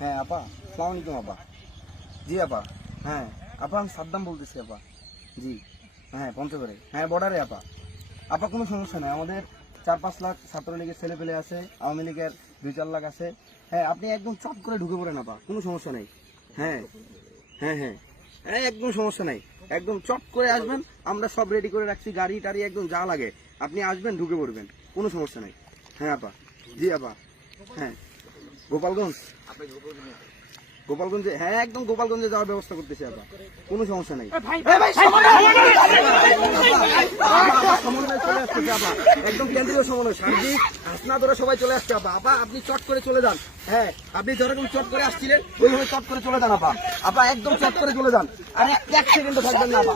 হ্যাঁ আপা, আসসালামু আলাইকুম আপা। জি আপা, হ্যাঁ আপা আমি সাদ্দাম বলতেছি আপা। জি হ্যাঁ পঞ্চগড়ে, হ্যাঁ বর্ডারে আপা। আপা কোনো সমস্যা নেই, আমাদের 4-5 লাখ ছাত্রলীগের ছেলে পেলে আছে, আওয়ামী লীগের 2-4 লাখ আছে। হ্যাঁ আপনি একদম চট করে ঢুকে পড়েন আপা, কোনো সমস্যা নেই। হ্যাঁ হ্যাঁ হ্যাঁ হ্যাঁ একদম সমস্যা নাই, একদম চট করে আসবেন, আমরা সব রেডি করে রাখছি, গাড়ি টাড়ি একদম যা লাগে, আপনি আসবেন ঢুকে পড়বেন, কোনো সমস্যা নাই। হ্যাঁ আপা, জি আপা, হ্যাঁ গোপালগঞ্জ, গোপালগঞ্জে, হ্যাঁ একদম গোপালগঞ্জে যাওয়ার ব্যবস্থা করতেছি আপা, কোনো সমস্যা নাই। সমন্বয় চলে আসতেছে আপা, একদম কেন্দ্রীয় সমন্বয়, সার্বিক হাসনা ধরে সবাই চলে আসছে আপা। আপা আপনি চট করে চলে যান, হ্যাঁ আপনি যেরকম চট করে আসছিলেন ওইভাবে চট করে চলে যান আপা। আপা একদম চট করে চলে যান, আর এক সেকেন্ডও থাকবেন না আপা।